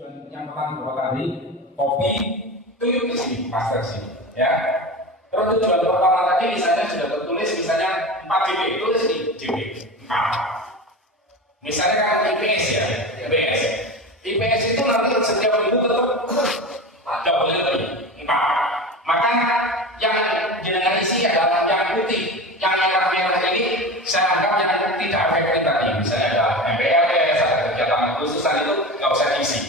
tujuan yang pertama bahwa tadi kopi itu di sini, master sini, ya. Terus tujuan pertama tadi misalnya sudah tertulis misalnya 4 JP, tulis di JP 4. Misalnya kalau IPS ya, IPS itu nanti setiap minggu tetap ada boleh lebih 4. Maka yang jenengan isi adalah yang putih, yang merah-merah ini saya anggap yang tidak efektif tadi. Misalnya ada MPLS, ada kegiatan khususan itu nggak usah diisi.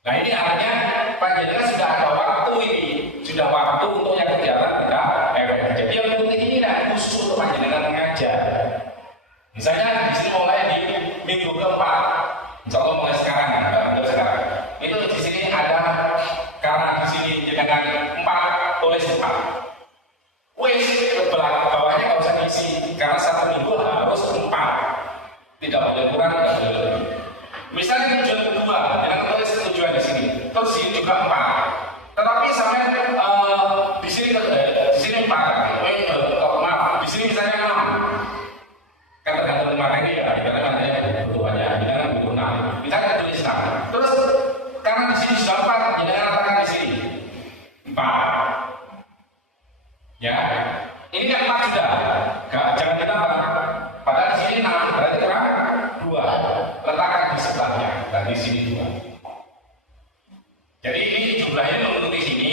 Nah ini artinya panjenengan sudah ada waktu ini, sudah waktu untuk yang kegiatan tidak efektif. Jadi yang putih ini nah khusus untuk panjenengan mengajar. Misalnya di sini mulai di minggu keempat, insya Allah mulai sekarang, itu di sini ada karena di sini jenengan 4 tulis 4. Wis bawahnya nggak usah diisi karena 1 minggu harus 4, tidak boleh kurang, tidak boleh lebih. Misalnya tujuan kedua, jangan tulis tujuan di sini, terus ini juga 4. Tetapi sampai di sini 4, maaf, di sini misalnya 6. Kan tergantung materi ya, karena materi butuh banyak, jangan butuh 6. Misalnya tulis 6. Terus karena di sini sudah 4, jangan katakan di sini 4. Ya, ini kan 4 sudah, jangan ditambah. Padahal di sini 6, berarti kurang 2. Letakkan di sebelahnya, dan di sini 2. Jadi ini jumlahnya menurut di sini,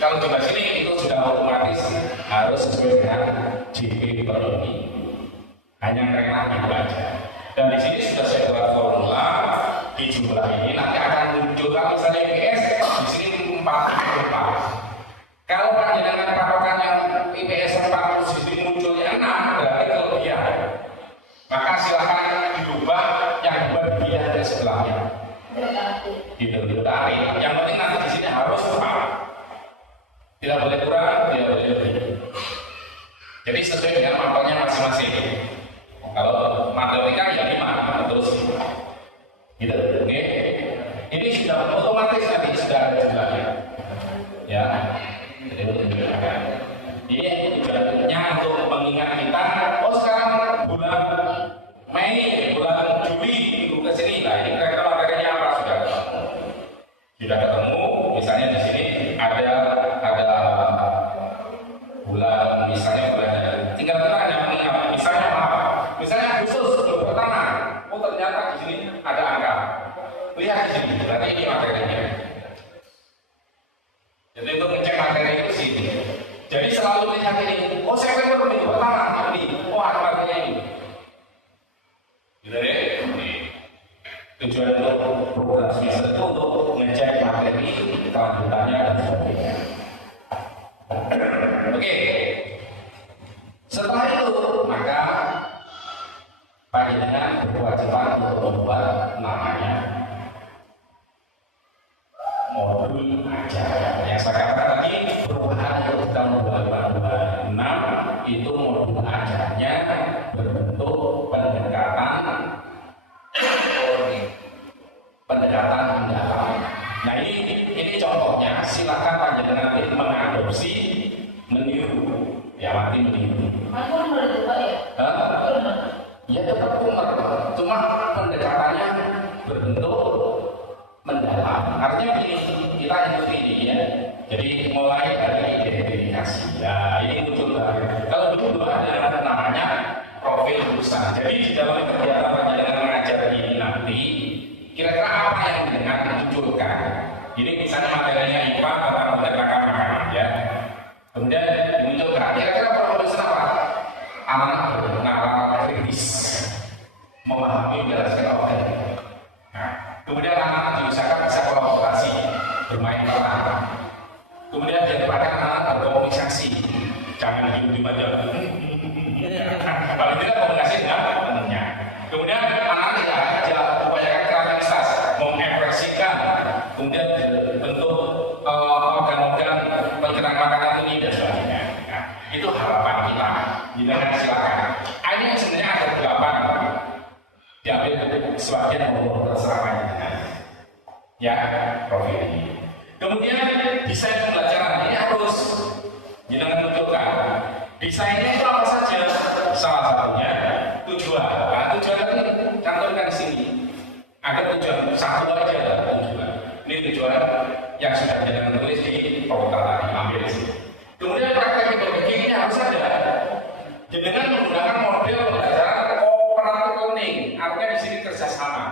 kalau jumlah sini itu sudah otomatis harus sesuai dengan JP per ini. Hanya karena itu aja. Dan di sini sudah saya buat formula di jumlah ini nanti akan muncul kalau misalnya IPS di sini 4. Kalau panjenengan patokan yang IPS 4 di sini munculnya 6 berarti kelebihan. Maka silakan dirubah yang 2 dilihat dari sebelahnya. Ditarik. Yang penting nanti di sini harus 4. Tidak boleh kurang, tidak boleh lebih. Jadi sesuai dengan mapelnya masing-masing. Kalau matematika ya 5 terus gitu, oke? Ini sudah otomatis nanti sudah ada jumlahnya, ya. Jadi ini tujuannya untuk mengingat kita. Oh sekarang bulan Mei, bulan Juli minggu ke sini. Nah ini kira-kira materinya apa sudah ketemu? Sudah ketemu. Misalnya di sini ada bulan misalnya tinggal kita hanya mengingat misalnya khusus untuk pertama, oh ternyata di sini ada angka. Lihat di sini, berarti ini materinya. Jadi untuk ngecek materi itu sini. Jadi selalu lihat ini. Oh September minggu pertama ini. Oh ada materinya ini. Gitu deh. Tujuan untuk program semester itu untuk ngecek materi kelanjutannya dan sebagainya. Oke. Setelah itu maka panjenengan berkewajiban untuk membuat namanya modul ajar. Yang saya katakan tadi perubahan untuk tahun 2026 itu modul ajarnya berbentuk pendekatan mendalam. Nah ini contohnya, silakan panjenengan mengadopsi, meniru, ya mati meniru. Ya tetap umur, cuma pendekatannya berbentuk mendalam. Artinya kita ikuti ini ya. Jadi mulai dari identifikasi. Nah ini muncul dari. Kalau dulu ada namanya profil lulusan. Jadi di dalam kegiatan panjenengan mengajar ini nanti, kira-kira apa yang dengan munculkan? Jadi misalnya materinya IPA tentang menciptakan makanan ya. Kemudian dimunculkan. Kira-kira profil lulusan apa? Anak berpengalaman kritis, memahami menjelaskan orang. Nah, kemudian anak diusahakan bisa kolaborasi, bermain peran. Kemudian daripada anak berkomunikasi, jangan hidup di majal. Paling tidak komunikasi dengan temannya. Kemudian anak tidak aja upayakan kreativitas, mengekspresikan, kemudian bentuk organ-organ pencernaan makanan ini dan sebagainya. Nah, itu harapan kita. Jangan silakan. Ini sebenarnya ada 8. Diambil sebagian umur terserah ya profil ini. Kemudian desain pembelajaran ini harus jangan tunjukkan desainnya itu apa saja. Salah satunya tujuan. Nah, tujuan itu cantumkan di sini. Ada tujuan satu aja tujuan. tujuan yang sudah jenengan tulis di portal tadi, ambil di sini. Kemudian praktek metode ini harus ada. Jenengan menggunakan model pembelajaran cooperative learning, artinya di sini kerjasama.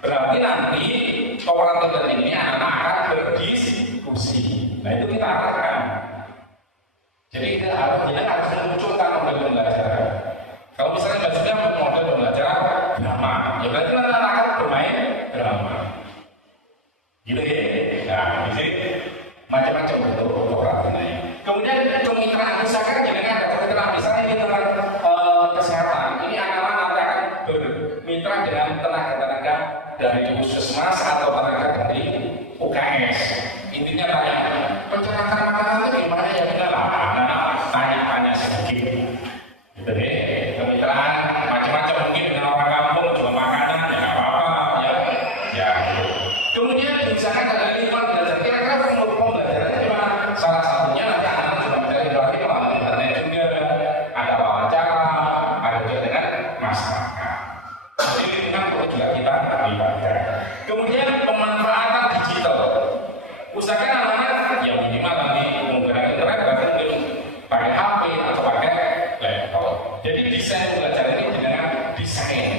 Berarti nanti cooperative learning ini anak-anak akan berdiskusi. Nah itu kita arahkan. Jadi jenengan harus memunculkan model pembelajaran. Kalau misalnya belajarnya model pembelajaran drama, ya berarti anak-anak akan bermain drama. Gitu ya. Nah, di sini macam-macam bentuk cooperatif. Kemudian kemitraan, misalkan jenengan ada kemitraan, misalnya ini tentang kesehatan. Ini anak-anak nanti akan bermitra dengan tenaga-tenaga dari puskesmas atau tenaga dari UKS. Intinya tanya, pencernaan makanan itu gimana ya? Kita lah, anak-anak tanya-tanya sedikit. Gitu deh, kemitraan macam-macam, mungkin dengan orang kampung jual makanan ya nggak apa-apa ya. Ya. Kemudian misalkan ada lingkungan belajar, kira-kira pembelajarannya gimana? Salah satunya nanti anak-anak juga mencari informasi melalui internet juga, ada wawancara, ada juga dengan masyarakat. Jadi lingkungan perlu juga kita libatkan. Kemudian pemanfaatan digital. Usahakan anak-anak yang minimal nanti menggunakan internet, berarti mungkin pakai HP atau pakai laptop. Jadi desain belajar ini dengan desain.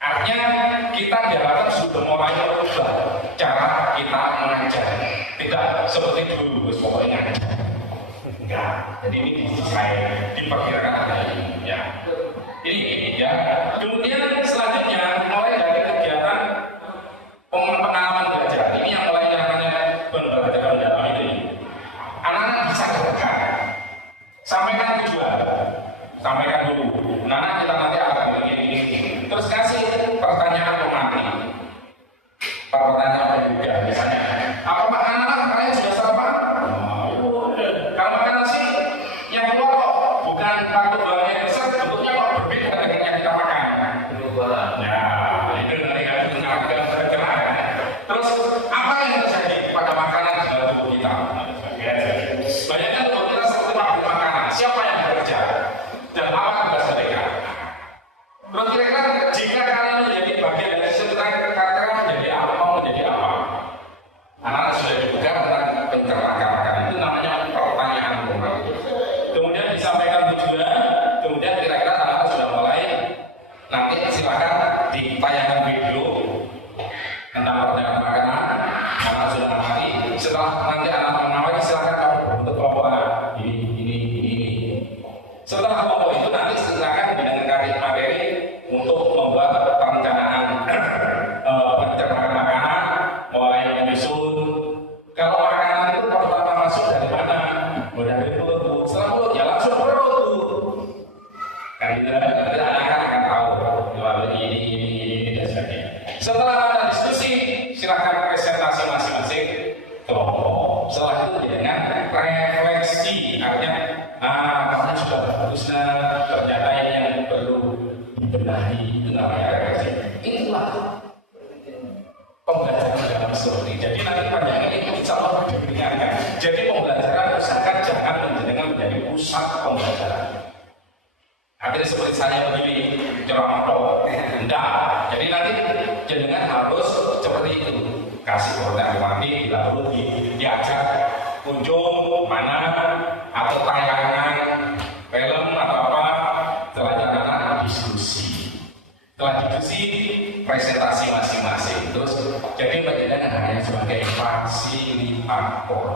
Artinya kita diharapkan sudah mulai merubah cara kita mengajar. Tidak seperti dulu, pokoknya ngajar. Enggak. Jadi ini didesain, diperkirakan ada ini. Ya. Ini ya. Kemudian selanjutnya mulai dari kegiatan pengalaman belajar. Ini yang mulai namanya pembelajaran mendalam ini. Anak-anak bisa gerakkan. Sampaikan tujuan. Sampaikan dulu. Nah, kita nanti akan begini. Terus kasih pertanyaan pemancing. Pertanyaan juga misalnya. Apakah anak-anak kalian sudah sarapan? Kalau makan nasi yang keluar kok bukan batu bara yang besar, bentuknya kok berbeda dengan yang kita makan. Ya, itu nanti harus kita bergerak. Terus apa yang terjadi pada makanan di dalam tubuh kita? Bayangkan tubuh kita seperti pabrik makanan. Siapa yang bekerja? Dan apa tugas mereka? Terus kira-kira jika kalian menjadi bagian dari sistem kira-kira menjadi apa? Mau menjadi apa? Anak-anak sudah dibuka tentang pencernaan makanan, itu namanya pertanyaan umum. Kemudian disampaikan tujuan, kemudian kira-kira anak-anak sudah mulai. Nanti silakan ditayangkan video tentang pertanyaan makanan. Anak sudah mengamati. Setelah nanti anak mengamati, silakan kamu berbentuk kelompok ini. Setelah kelompok itu nanti silakan dengan materi untuk membuat perencanaan pencernaan makanan, mulai menyusun. Kalau makanan itu pertama masuk dari mana? Dari mulut. Setelah mulut ya langsung perut. Kan itu nanti anak-anak akan tahu melalui ini dan sebagainya. Setelah ada diskusi, silakan presentasi masing-masing kelompok. Setelah itu dengan refleksi, artinya kamu sudah bagus, ternyata yang perlu dibenahi, itu namanya refleksi. Itulah pembelajaran dalam seperti. Jadi nanti panjangnya itu insya Allah diberikan. Jadi pembelajaran usahakan jangan menjadi pusat pembelajaran. Akhirnya seperti saya begini ceramah doang, enggak. Jadi nanti jenengan harus seperti itu. Kasih pertanyaan mati, lalu diajak kunjung mana atau tayangan film atau apa. Setelah anak diskusi. Setelah diskusi presentasi masing-masing. Terus jadi jenengan hanya sebagai fasilitator.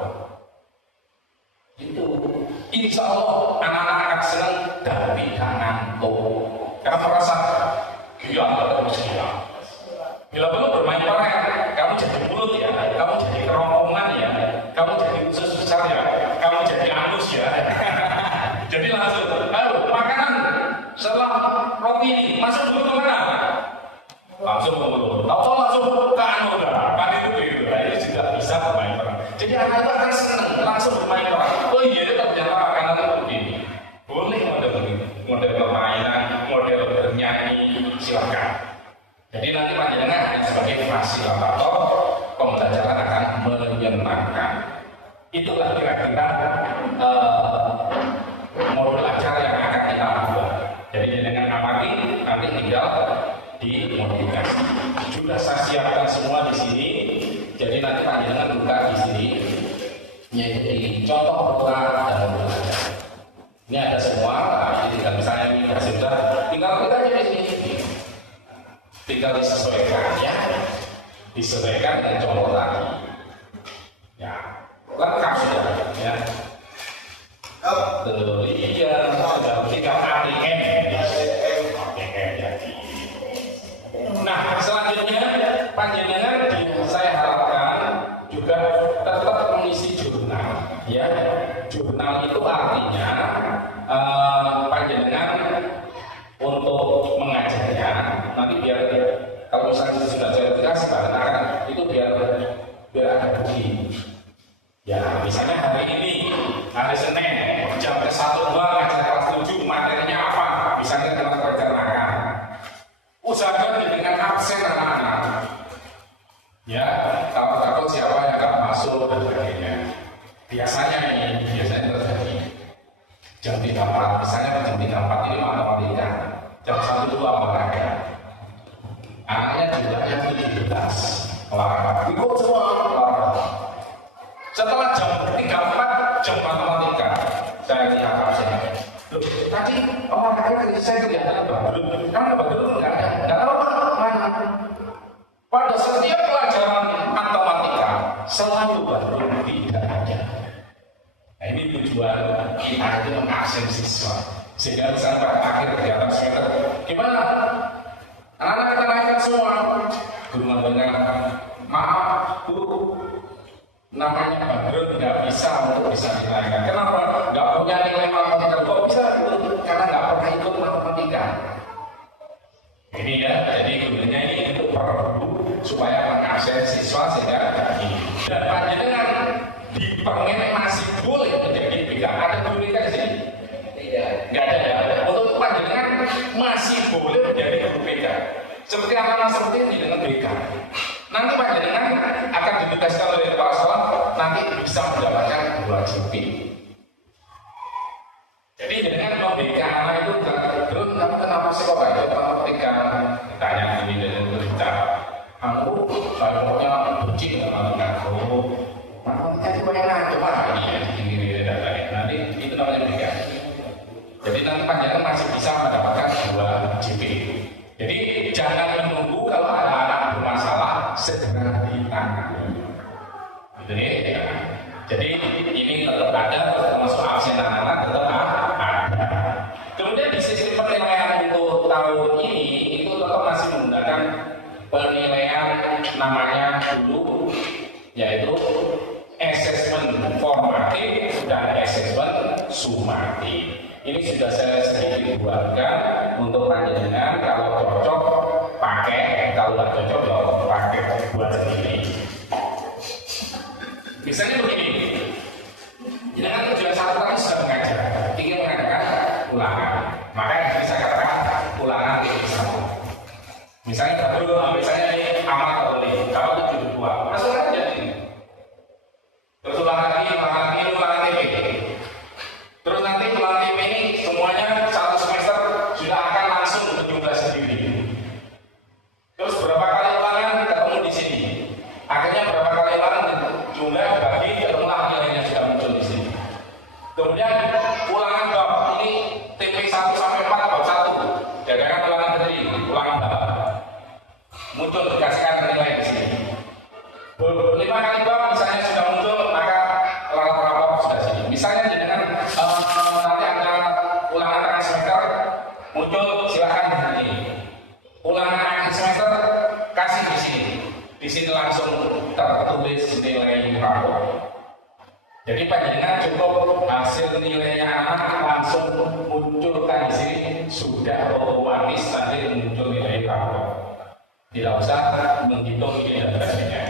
Itu insya Allah anak-anak akan senang dan tidak ngantuk. Karena merasa gila terus gila. Bila perlu bermain peran, kamu jadi mulut ya, kamu jadi kerongkongan ya, kamu jadi usus besar ya, kamu jadi anus ya. Jadi langsung, lalu makanan setelah roti ini masuk dulu ke mana? Langsung ke mulut. Atau langsung ke anu kan itu begitu. Ini juga bisa bermain peran. Jadi anak itu akan senang langsung bermain peran. Oh iya, ternyata makanan itu begini. Boleh model begini, model permainan, model bernyanyi, silakan. Jadi nanti panjenengan hanya sebagai fasilitator, pembelajaran akan menyenangkan. Itulah kira-kira modul acara yang akan kita buat. Jadi dengan amati nanti tinggal dimodifikasi. Sudah saya siapkan semua di sini. Jadi nanti panjenengan buka di sini, yaitu di contoh perkara dan belajar. Ini ada semua. Nah, ini tinggal misalnya ini sudah, tinggal kita aja di sini, tinggal disesuaikan ya, disesuaikan dengan contoh tadi. Ya, lengkap sudah ya. Iya, sudah tinggal ATM. Nah, selanjutnya panjenengan saya harapkan juga tetap mengisi jurnal. Ya, jurnal itu artinya panjenengan untuk mengajarnya nanti biar kalau misalnya sudah verifikasi bahkan itu biar ada bukti. Ya, misalnya hari ini hari Senin jam ke-1 ngajar kelas 7 materinya apa? Misalnya kelas perencanaan. Usahakan dengan absen anak-anak. Ya, kalau takut siapa yang akan masuk dan sebagainya. Biasanya terjadi jam 3.4, misalnya jam 3.4 ini matematika, jam 1 2 olahraga. Anaknya jumlahnya 17 olahraga. Ikut semua olahraga. Setelah jam 3.4 jam matematika, saya lihat absen. Tadi olahraga saya kelihatan bagus, kan bagus nggak tahu mana. Pada setiap pelajaran matematika selalu baru tidak ada. Nah, ini tujuan kita itu mengaksen siswa sehingga sampai akhir kegiatan semester gimana? Anak-anak kita naikkan semua. Guru mengatakan maaf Bu, namanya background nggak bisa untuk bisa dinaikkan. Kenapa? Nggak punya nilai matematika. Kok bisa? Karena nggak pernah ikut matematika. Ini ya, jadi gurunya ini untuk perlu supaya mengakses siswa sehingga ini. Dan panjenengan dipengen masih boleh menjadi BK. Ada guru BK di sini? Tidak. Nggak ada ya. Untuk panjenengan masih boleh menjadi guru BK. Seperti anak-anak seperti ini dengan BK. Nanti panjenengan akan ditugaskan oleh kepala sekolah, nanti bisa mendapatkan 2 JP. Jadi dengan mau BK anak itu terus kamu kenapa sih kok aja matematika? Ditanya ini dan itu kita, aku saya pokoknya benci dengan matematika. Matematika itu enak, coba ini dan lain. Nanti itu namanya BK. Jadi nanti panjenengan masih bisa mendapatkan 2 JP. Jadi jangan menunggu kalau ada anak bermasalah segera ditangani. Gitu ya. Jadi ini tetap ada, termasuk absen anak-anak tetap ada. Kemudian di sistem penilaian untuk tahun ini itu tetap masih menggunakan penilaian namanya dulu, yaitu assessment formatif dan assessment sumatif. Ini sudah saya sedikit buatkan untuk panjenengan, kalau cocok pakai, kalau nggak cocok ya pakai buat sendiri. Misalnya begini, jangan tujuan satu kali sudah mengajar, ingin mengadakan ulangan, makanya saya katakan ulangan itu satu. Misalnya ini amal atau boleh, kalau 72, masuk aja ini. Terus ulangan lagi, ulangan TP. Terus nanti ulangan TP ini semuanya satu semester sudah akan langsung berjumlah sendiri. Terus berapa kali ulangan ketemu di sini. Akhirnya berapa kali ulangan jumlah bagi ketemulah nilainya sudah muncul di sini. Kemudian ulangan bab ini TP 1 sampai 4 bab 1. Jadikan ulangan tadi, ulangan bab. Muncul dikasihkan nilai di sini. 5 kali bab misalnya sudah muncul, maka rapor sudah sini. Misalnya dengan nanti ada ulangan tengah semester muncul, silakan di sini. Ulangan akhir semester kasih di sini. Di sini langsung tertulis nilai rapor. Jadi panjenengan cukup hasil nilainya anak langsung munculkan di sini, sudah otomatis nanti muncul nilai rapor. Tidak usah menghitung ini dan sebagainya.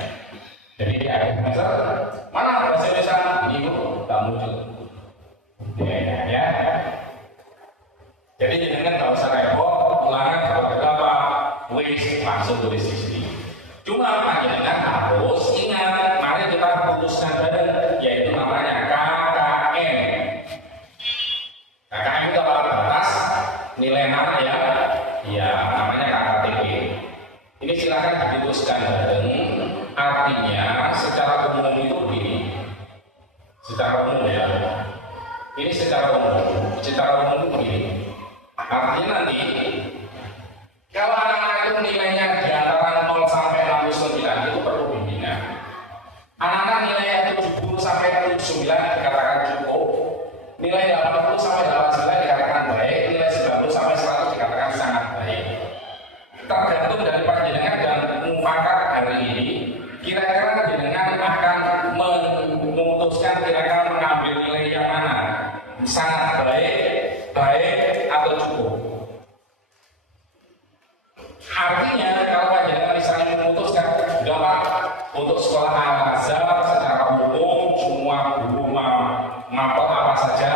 Jadi di akhir semester mana bahasa Indonesia ini tak muncul. Ya. Jadi jangan nggak usah repot, ulangan berapa, wis langsung tulis di sini. Cuma panjenengan harus ingat, mari kita putuskan bareng, yaitu namanya KKM. KKM itu apa? Batas nilai anak ya. Ya, namanya KKTP. Ini silakan diputuskan bareng. Artinya secara umum ya. Ini secara umum begini. Artinya nanti kalau anak-anak itu nilainya di antara 0 sampai 69 itu perlu bimbingan. Anak-anak nilainya 70 sampai 79 dikatakan cukup. Nilai 80 sampai 89 dikatakan baik. Nilai 90 sampai 100 dikatakan sangat baik. Tergantung dari panjenengan dan mufakat hari ini. Kira-kira panjenengan akan memutuskan kira-kira mengambil nilai yang mana? Sangat baik, atau cukup. Artinya kalau panjenengan misalnya memutuskan Bapak untuk sekolah Al-Azhar secara umum semua guru mapel apa saja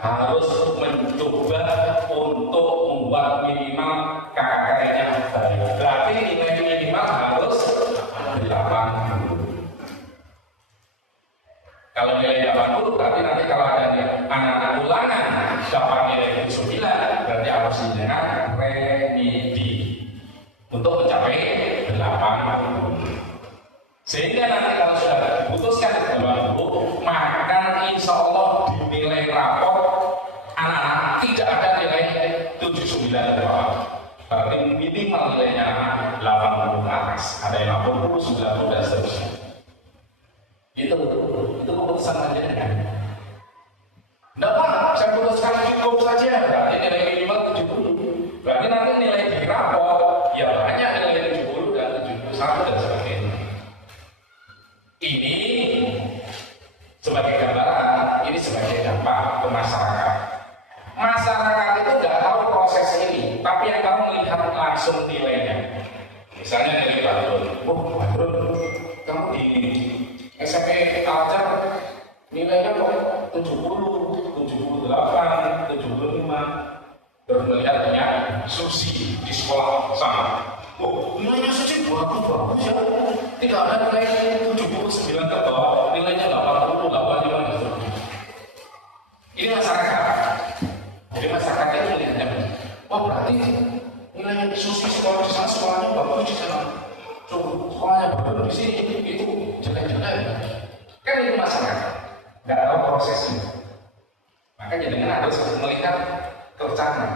harus mencoba untuk membuat minimal KKR-nya baik. Berarti nilai minimal harus 80. Kalau nilai 80 berarti nanti kalau ada anak-anak ulangan dapat nilai 9 berarti harus dengan remedi untuk mencapai 80. Sehingga nanti kalau sudah diputuskan 80 maka insya Allah dinilai rapor anak-anak tidak ada nilai 79 ke bawah. Berarti minimal nilainya 80 ke atas. Ada yang 80, 90 dan seterusnya. Itu keputusan panjenengan. Tidak Pak, saya putuskan cukup saja. Berarti nilai minimal 70. Berarti nanti nilai di rapor ya banyak nilai 70 dan 71 dan sebagainya. Ini sebagai gambaran, ini sebagai dampak ke masyarakat. Masyarakat itu tidak tahu proses ini, tapi yang tahu melihat langsung nilainya. Misalnya dari Badrun, Badrun, kamu di SMP Aljar nilainya kok 70, 78, 75. Terus melihatnya Susi di sekolah sama. Nilainya Susi bagus ya. Tidak ada nilai 79 ke bawah, nilainya 80, 85. Ini masyarakat. Jadi masyarakat itu melihatnya, wah berarti nilainya Susi sekolah di sana sekolahnya bagus di sana. Sekolahnya bagus di sini itu jelek-jelek. Kan itu masyarakat. Nggak tahu prosesnya. Makanya dengan harus melihat kerencana.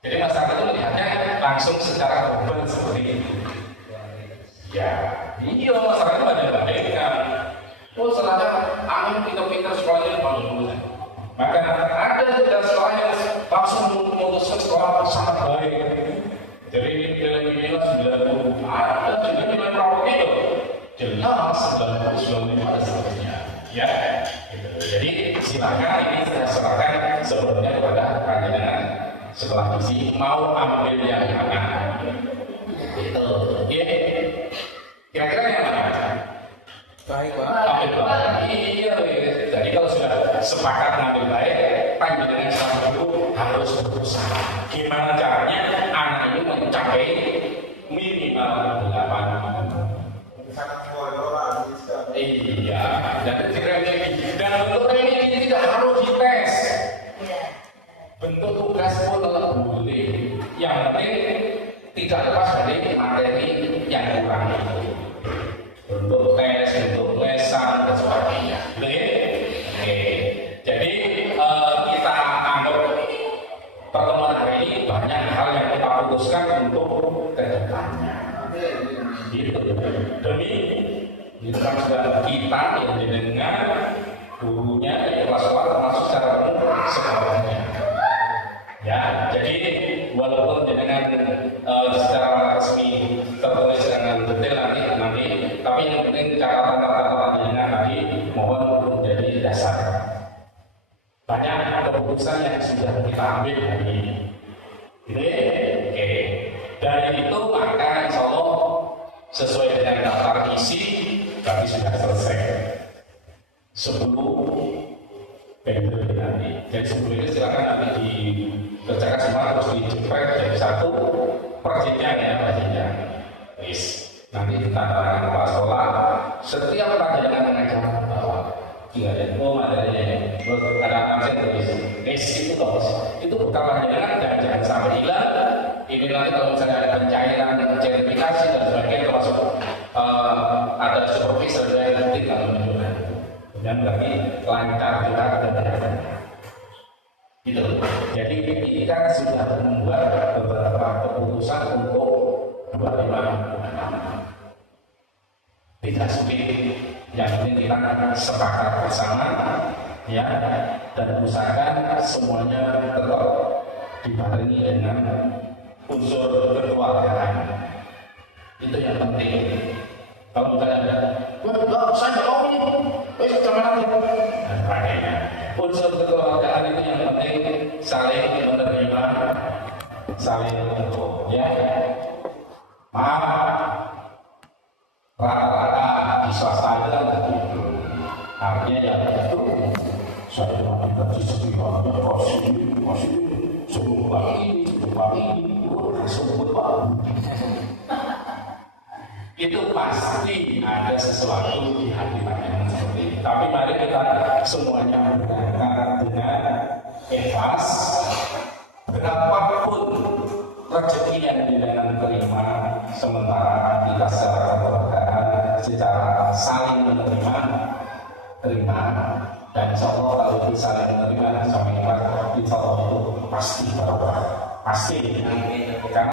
Jadi masyarakat itu melihatnya langsung secara global seperti itu. Ya, iya masyarakat banding-bandingkan. Oh, selama angin pintar-pintar sekolahnya bagus. Maka ada juga sekolah yang langsung memutuskan sekolah sangat baik. Jadi nilai minimal 90. Ada juga nilai rapotnya itu jelas 90, 95 dan seterusnya. Ya, gitu. Jadi silakan ini saya serahkan sebelumnya kepada panjenengan setelah isi mau ambil yang mana. Itu. Ya. Kira-kira yang mana? Baik, Pak. Ambil baik. Iya. Jadi kalau sudah sepakat ngambil baik, panjenengan selama itu harus berusaha. Gimana caranya anak ini mencapai minimal 8. Iya. Dan bentuk remedi tidak harus dites. Bentuk tugas pun tetap boleh. Yang penting tidak lepas dari materi yang kurang itu. Bentuk tes, bentuk lesan dan sebagainya. Oke. Jadi kita anggap pertemuan hari ini banyak hal yang kita putuskan untuk kedepannya. Gitu. Demi keberhasilan kita yang dengan gurunya di kelas-kelas termasuk secara umum sekolahnya. Ya, jadi walaupun dengan secara resmi tertulis dengan detail nanti, tapi yang penting catatan-catatan dengan tadi mohon untuk menjadi dasar. Banyak keputusan yang sudah kita ambil hari ini. Oke. Dari itu maka insya Allah sesuai dengan daftar isi berarti sudah selesai. Sebelum periode nanti. Jadi sebelum ini silakan nanti dikerjakan semua terus diceprek jadi satu perjinnya ya perjinnya. Nanti ditandatangan kepala sekolah. Setiap pelajaran mengajar bahwa tinggal ada materinya terus ada absen tulis. Itu terus itu bukan pelajaran jangan sampai hilang. Ini nanti kalau misalnya ada pencairan, sertifikasi dan sebagainya termasuk ada supervisor yang penting kalau menunjukkan. Ya, dan berarti lancar juga dan gitu. Jadi kita sudah membuat beberapa keputusan untuk 25 tidak sulit, yang penting kita sepakat bersama ya, dan usahakan semuanya tetap dibarengi dengan unsur kekeluargaan. Itu yang penting. Kalau misalnya saya jauh ini, kemana nih? Dan sebagainya. Unsur kekeluargaan itu yang penting, saling menerima, saling menunggu. Ya, maaf, rata-rata di swasta itu kan begitu. Artinya yang itu saya tidak gaji sekian, kasih semua ini, semua itu pasti ada sesuatu di hati kalian seperti itu. Tapi mari kita semuanya berangkat dengan ikhlas. Berapapun rezeki yang jenengan terima, sementara kita secara kekeluargaan, secara saling menerima, terima. Dan insya Allah kalau itu saling menerima dan saling ikhlas, insya Allah itu pasti barokah, pasti. Karena